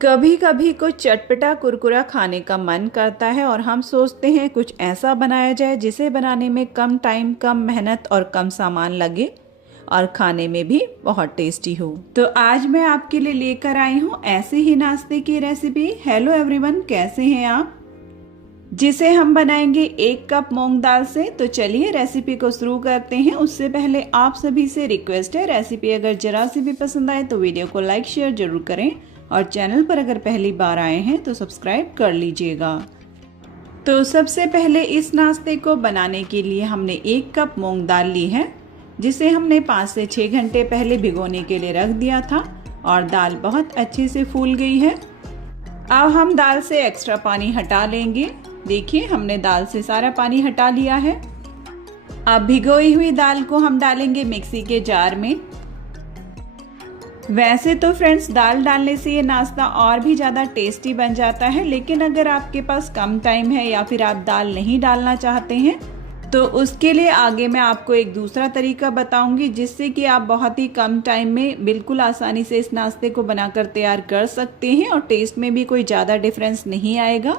कभी कभी कुछ चटपटा कुरकुरा खाने का मन करता है और हम सोचते हैं कुछ ऐसा बनाया जाए जिसे बनाने में कम टाइम, कम मेहनत और कम सामान लगे और खाने में भी बहुत टेस्टी हो। तो आज मैं आपके लिए लेकर आई हूँ ऐसे ही नाश्ते की रेसिपी। हेलो एवरीवन, कैसे हैं आप? जिसे हम बनाएंगे 1 कप मूंग दाल से। तो चलिए रेसिपी को शुरू करते हैं। उससे पहले आप सभी से रिक्वेस्ट है, रेसिपी अगर जरा सी भी पसंद आए तो वीडियो को लाइक शेयर जरूर करें और चैनल पर अगर पहली बार आए हैं तो सब्सक्राइब कर लीजिएगा। तो सबसे पहले इस नाश्ते को बनाने के लिए हमने 1 कप मूंग दाल ली है, जिसे हमने 5 से 6 घंटे पहले भिगोने के लिए रख दिया था और दाल बहुत अच्छे से फूल गई है। अब हम दाल से एक्स्ट्रा पानी हटा लेंगे। देखिए, हमने दाल से सारा पानी हटा लिया है। अब भिगोई हुई दाल को हम डालेंगे मिक्सी के जार में। वैसे तो फ्रेंड्स, दाल डालने से ये नाश्ता और भी ज़्यादा टेस्टी बन जाता है, लेकिन अगर आपके पास कम टाइम है या फिर आप दाल नहीं डालना चाहते हैं तो उसके लिए आगे मैं आपको एक दूसरा तरीका बताऊंगी, जिससे कि आप बहुत ही कम टाइम में बिल्कुल आसानी से इस नाश्ते को बनाकर तैयार कर सकते हैं और टेस्ट में भी कोई ज़्यादा डिफरेंस नहीं आएगा।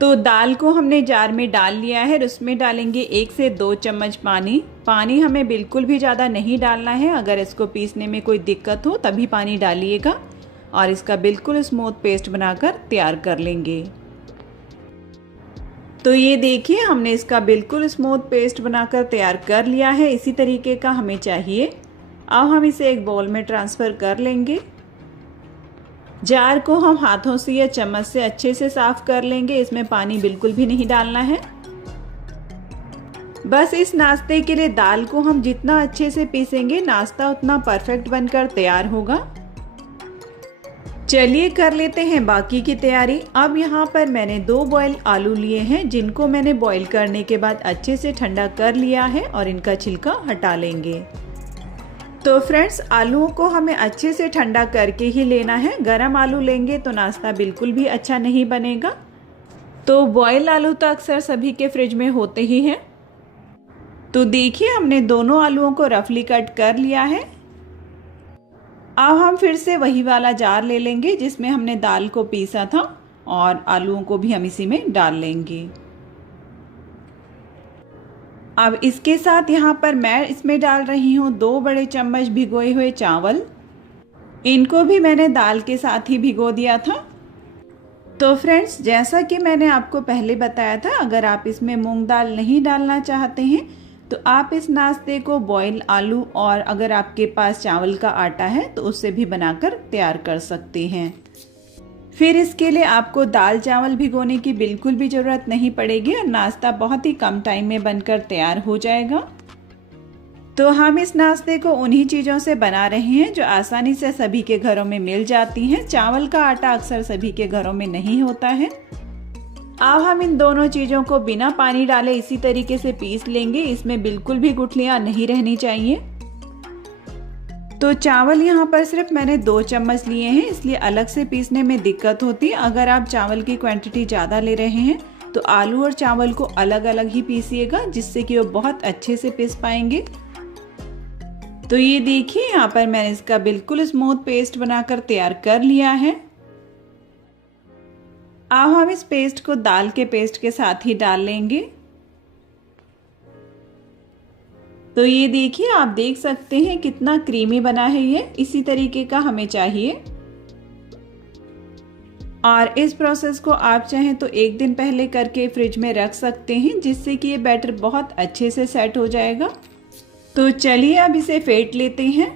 तो दाल को हमने जार में डाल लिया है और उसमें डालेंगे 1 से 2 चम्मच पानी। पानी हमें बिल्कुल भी ज़्यादा नहीं डालना है। अगर इसको पीसने में कोई दिक्कत हो तभी पानी डालिएगा और इसका बिल्कुल स्मूथ पेस्ट बनाकर तैयार कर लेंगे। तो ये देखिए, हमने इसका बिल्कुल स्मूथ पेस्ट बनाकर तैयार कर लिया है। इसी तरीके का हमें चाहिए। अब हम इसे एक बाउल में ट्रांसफ़र कर लेंगे। जार को हम हाथों से या चम्मच से अच्छे से साफ कर लेंगे। इसमें पानी बिल्कुल भी नहीं डालना है। बस इस नाश्ते के लिए दाल को हम जितना अच्छे से पीसेंगे, नाश्ता उतना परफेक्ट बनकर तैयार होगा। चलिए कर लेते हैं बाकी की तैयारी। अब यहाँ पर मैंने 2 बॉयल आलू लिए हैं, जिनको मैंने बॉईल करने के बाद अच्छे से ठंडा कर लिया है और इनका छिलका हटा लेंगे। तो फ्रेंड्स, आलूओं को हमें अच्छे से ठंडा करके ही लेना है। गरम आलू लेंगे तो नाश्ता बिल्कुल भी अच्छा नहीं बनेगा। तो बॉयल आलू तो अक्सर सभी के फ्रिज में होते ही हैं। तो देखिए, हमने दोनों आलूओं को रफली कट कर लिया है। अब हम फिर से वही वाला जार ले लेंगे जिसमें हमने दाल को पीसा था और आलूओं को भी हम इसी में डाल लेंगे। अब इसके साथ यहाँ पर मैं इसमें डाल रही हूँ 2 बड़े चम्मच भिगोए हुए चावल। इनको भी मैंने दाल के साथ ही भिगो दिया था। तो फ्रेंड्स, जैसा कि मैंने आपको पहले बताया था, अगर आप इसमें मूंग दाल नहीं डालना चाहते हैं तो आप इस नाश्ते को बॉयल आलू और अगर आपके पास चावल का आटा है तो उससे भी बनाकर तैयार कर सकते हैं। फिर इसके लिए आपको दाल चावल भिगोने की बिल्कुल भी ज़रूरत नहीं पड़ेगी और नाश्ता बहुत ही कम टाइम में बनकर तैयार हो जाएगा। तो हम इस नाश्ते को उन्हीं चीज़ों से बना रहे हैं जो आसानी से सभी के घरों में मिल जाती हैं। चावल का आटा अक्सर सभी के घरों में नहीं होता है। अब हम इन दोनों चीज़ों को बिना पानी डाले इसी तरीके से पीस लेंगे। इसमें बिल्कुल भी गुठलियाँ नहीं रहनी चाहिए। तो चावल यहाँ पर सिर्फ मैंने 2 चम्मच लिए हैं, इसलिए अलग से पीसने में दिक्कत होती है। अगर आप चावल की क्वांटिटी ज़्यादा ले रहे हैं तो आलू और चावल को अलग अलग ही पीसिएगा, जिससे कि वो बहुत अच्छे से पीस पाएंगे। तो ये देखिए, यहाँ पर मैंने इसका बिल्कुल स्मूथ पेस्ट बनाकर तैयार कर लिया है। अब हम इस पेस्ट को दाल के पेस्ट के साथ ही डाल लेंगे। तो ये देखिए, आप देख सकते हैं कितना क्रीमी बना है ये। इसी तरीके का हमें चाहिए। और इस प्रोसेस को आप चाहें तो 1 दिन पहले करके फ्रिज में रख सकते हैं, जिससे कि ये बैटर बहुत अच्छे से सेट हो जाएगा। तो चलिए अब इसे फेंट लेते हैं।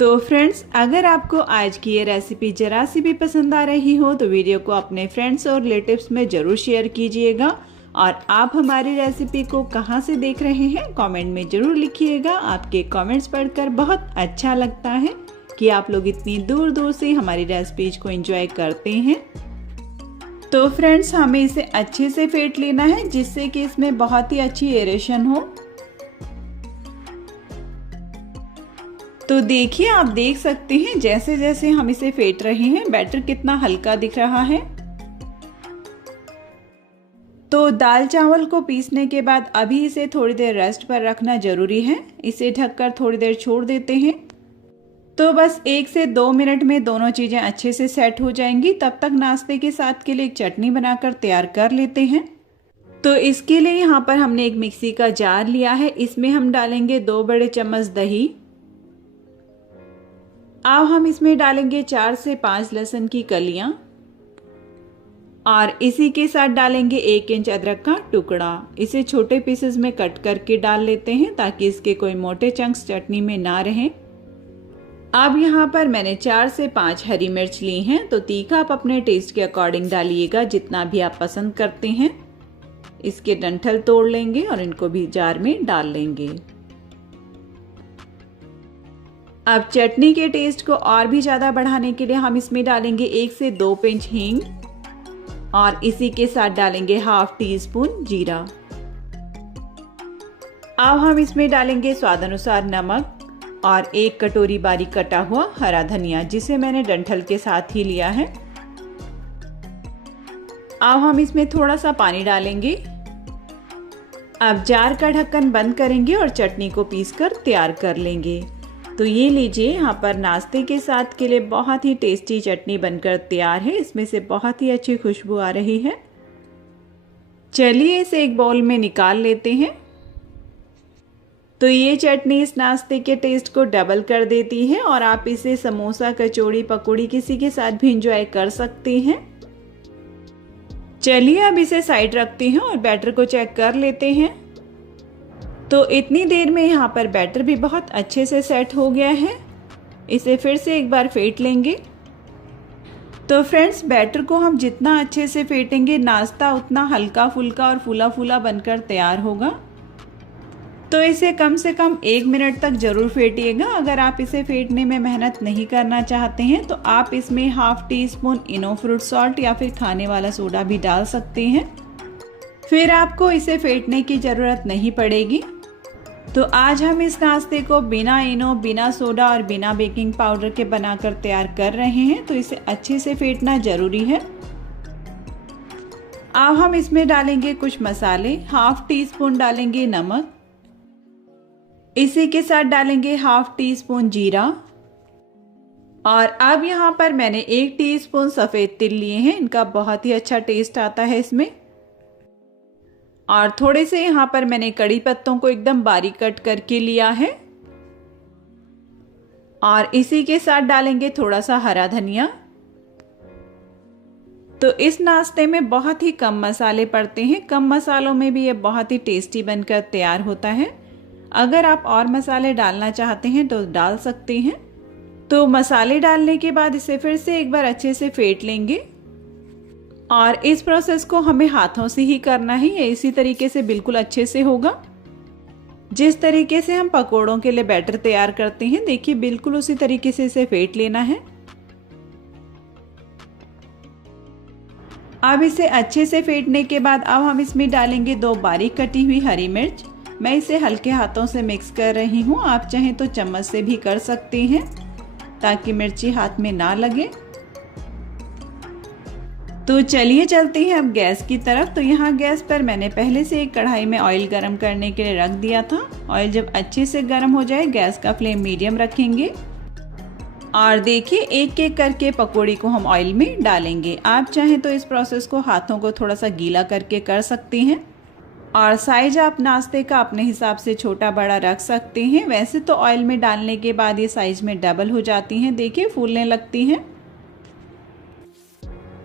तो फ्रेंड्स, अगर आपको आज की ये रेसिपी जरा सी भी पसंद आ रही हो तो वीडियो को अपने फ्रेंड्स और रिलेटिव्स में ज़रूर शेयर कीजिएगा। और आप हमारी रेसिपी को कहाँ से देख रहे हैं कमेंट में ज़रूर लिखिएगा। आपके कमेंट्स पढ़कर बहुत अच्छा लगता है कि आप लोग इतनी दूर दूर से हमारी रेसिपीज को एंजॉय करते हैं। तो फ्रेंड्स, हमें इसे अच्छे से फेंट लेना है, जिससे कि इसमें बहुत ही अच्छी एरेशन हो। तो देखिए, आप देख सकते हैं जैसे जैसे हम इसे फेंट रहे हैं बैटर कितना हल्का दिख रहा है। तो दाल चावल को पीसने के बाद अभी इसे थोड़ी देर रेस्ट पर रखना जरूरी है। इसे ढककर थोड़ी देर छोड़ देते हैं। तो बस 1 से 2 मिनट में दोनों चीज़ें अच्छे से सेट हो जाएंगी। तब तक नाश्ते के साथ के लिए एक चटनी बनाकर तैयार कर लेते हैं। तो इसके लिए यहाँ पर हमने एक मिक्सी का जार लिया है। इसमें हम डालेंगे 2 बड़े चम्मच दही। अब हम इसमें डालेंगे 4 से 5 लहसुन की कलियां और इसी के साथ डालेंगे 1 इंच अदरक का टुकड़ा। इसे छोटे पीसेस में कट करके डाल लेते हैं ताकि इसके कोई मोटे चंक्स चटनी में ना रहें। अब यहाँ पर मैंने 4 से 5 हरी मिर्च ली हैं। तो तीखा आप अपने टेस्ट के अकॉर्डिंग डालिएगा, जितना भी आप पसंद करते हैं। इसके डंठल तोड़ लेंगे और इनको भी जार में डाल लेंगे। अब चटनी के टेस्ट को और भी ज़्यादा बढ़ाने के लिए हम इसमें डालेंगे 1 से 2 पिंच हींग और इसी के साथ डालेंगे हाफ टी स्पून जीरा। अब हम इसमें डालेंगे स्वाद अनुसार नमक और 1 कटोरी बारीक कटा हुआ हरा धनिया, जिसे मैंने डंठल के साथ ही लिया है। अब हम इसमें थोड़ा सा पानी डालेंगे। अब जार का ढक्कन बंद करेंगे और चटनी को पीसकर तैयार कर लेंगे। तो ये लीजिए, यहाँ पर नाश्ते के साथ के लिए बहुत ही टेस्टी चटनी बनकर तैयार है। इसमें से बहुत ही अच्छी खुशबू आ रही है। चलिए इसे एक बाउल में निकाल लेते हैं। तो ये चटनी इस नाश्ते के टेस्ट को डबल कर देती है और आप इसे समोसा, कचौड़ी, पकौड़ी किसी के साथ भी इंजॉय कर सकते हैं। चलिए अब इसे साइड रखते हैं और बैटर को चेक कर लेते हैं। तो इतनी देर में यहाँ पर बैटर भी बहुत अच्छे से सेट हो गया है। इसे फिर से एक बार फेंट लेंगे। तो फ्रेंड्स, बैटर को हम जितना अच्छे से फेंटेंगे, नाश्ता उतना हल्का फुल्का और फूला फूला बनकर तैयार होगा। तो इसे कम से कम 1 मिनट तक ज़रूर फेंटिएगा। अगर आप इसे फेंटने में मेहनत नहीं करना चाहते हैं तो आप इसमें हाफ टी स्पून इनो फ्रूट सॉल्ट या फिर खाने वाला सोडा भी डाल सकते हैं। फिर आपको इसे फेंटने की ज़रूरत नहीं पड़ेगी। तो आज हम इस नाश्ते को बिना इनो, बिना सोडा और बिना बेकिंग पाउडर के बनाकर तैयार कर रहे हैं। तो इसे अच्छे से फेंटना ज़रूरी है। अब हम इसमें डालेंगे कुछ मसाले। हाफ टी स्पून डालेंगे नमक, इसी के साथ डालेंगे हाफ टी स्पून जीरा और अब यहाँ पर मैंने 1 टीस्पून सफ़ेद तिल लिए हैं। इनका बहुत ही अच्छा टेस्ट आता है इसमें। और थोड़े से यहाँ पर मैंने कड़ी पत्तों को एकदम बारीक कट करके लिया है और इसी के साथ डालेंगे थोड़ा सा हरा धनिया। तो इस नाश्ते में बहुत ही कम मसाले पड़ते हैं। कम मसालों में भी ये बहुत ही टेस्टी बनकर तैयार होता है। अगर आप और मसाले डालना चाहते हैं तो डाल सकते हैं। तो मसाले डालने के बाद इसे फिर से एक बार अच्छे से फेंट लेंगे और इस प्रोसेस को हमें हाथों से ही करना है। ये इसी तरीके से बिल्कुल अच्छे से होगा जिस तरीके से हम पकोड़ों के लिए बैटर तैयार करते हैं। देखिए, बिल्कुल उसी तरीके से इसे फेंट लेना है। अब इसे अच्छे से फेंटने के बाद अब हम इसमें डालेंगे 2 बारीक कटी हुई हरी मिर्च। मैं इसे हल्के हाथों से मिक्स कर रही हूँ। आप चाहें तो चम्मच से भी कर सकते हैं ताकि मिर्ची हाथ में ना लगे। तो चलिए चलते हैं अब गैस की तरफ। तो यहाँ गैस पर मैंने पहले से एक कढ़ाई में ऑयल गरम करने के लिए रख दिया था। ऑयल जब अच्छे से गरम हो जाए, गैस का फ्लेम मीडियम रखेंगे और देखिए, एक एक करके पकौड़ी को हम ऑयल में डालेंगे। आप चाहें तो इस प्रोसेस को हाथों को थोड़ा सा गीला करके कर सकते हैं और साइज आप नाश्ते का अपने हिसाब से छोटा बड़ा रख सकते हैं। वैसे तो ऑयल में डालने के बाद ये साइज में डबल हो जाती हैं। देखिए, फूलने लगती हैं।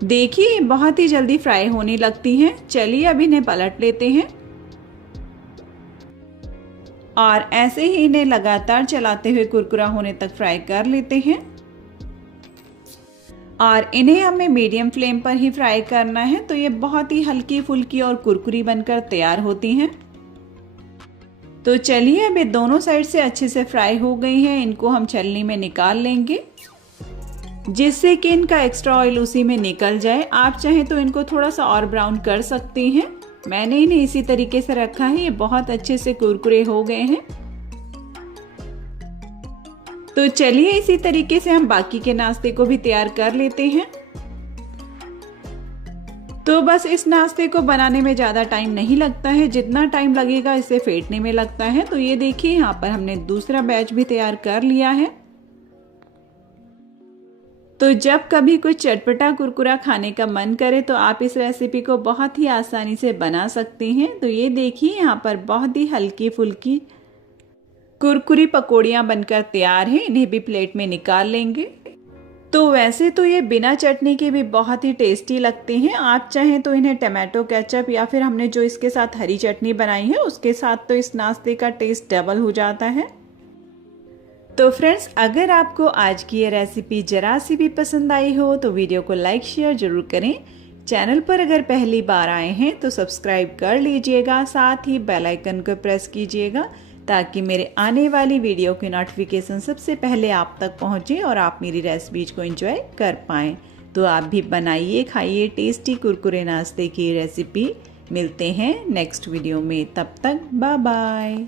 देखिए, बहुत ही जल्दी फ्राई होने लगती हैं। चलिए अब इन्हें पलट लेते हैं और ऐसे ही इन्हें लगातार चलाते हुए कुरकुरा होने तक फ्राई कर लेते हैं और इन्हें हमें मीडियम फ्लेम पर ही फ्राई करना है। तो ये बहुत ही हल्की फुल्की और कुरकुरी बनकर तैयार होती हैं। तो चलिए, अब ये दोनों साइड से अच्छे से फ्राई हो गई हैं। इनको हम छलनी में निकाल लेंगे जिससे कि इनका एक्स्ट्रा ऑयल उसी में निकल जाए। आप चाहें तो इनको थोड़ा सा और ब्राउन कर सकते हैं। मैंने इन्हें इसी तरीके से रखा है। ये बहुत अच्छे से कुरकुरे हो गए हैं। तो चलिए, इसी तरीके से हम बाकी के नाश्ते को भी तैयार कर लेते हैं। तो बस इस नाश्ते को बनाने में ज़्यादा टाइम नहीं लगता है, जितना टाइम लगेगा इसे फेंटने में लगता है। तो ये देखिए, यहाँ पर हमने दूसरा बैच भी तैयार कर लिया है। तो जब कभी कुछ चटपटा कुरकुरा खाने का मन करे तो आप इस रेसिपी को बहुत ही आसानी से बना सकते हैं। तो ये देखिए यहाँ पर बहुत ही हल्की फुल्की कुरकुरी पकौड़ियाँ बनकर तैयार हैं। इन्हें भी प्लेट में निकाल लेंगे। तो वैसे तो ये बिना चटनी के भी बहुत ही टेस्टी लगते हैं। आप चाहें तो इन्हें टमाटो केचप या फिर हमने जो इसके साथ हरी चटनी बनाई है उसके साथ तो इस नाश्ते का टेस्ट डबल हो जाता है। तो फ्रेंड्स, अगर आपको आज की ये रेसिपी जरा सी भी पसंद आई हो तो वीडियो को लाइक शेयर जरूर करें। चैनल पर अगर पहली बार आए हैं तो सब्सक्राइब कर लीजिएगा, साथ ही बेल आइकन को प्रेस कीजिएगा ताकि मेरे आने वाली वीडियो की नोटिफिकेशन सबसे पहले आप तक पहुंचे और आप मेरी रेसिपीज को एंजॉय कर पाएँ। तो आप भी बनाइए, खाइए टेस्टी कुरकुरे नाश्ते की रेसिपी। मिलते हैं नेक्स्ट वीडियो में, तब तक बाय बाय।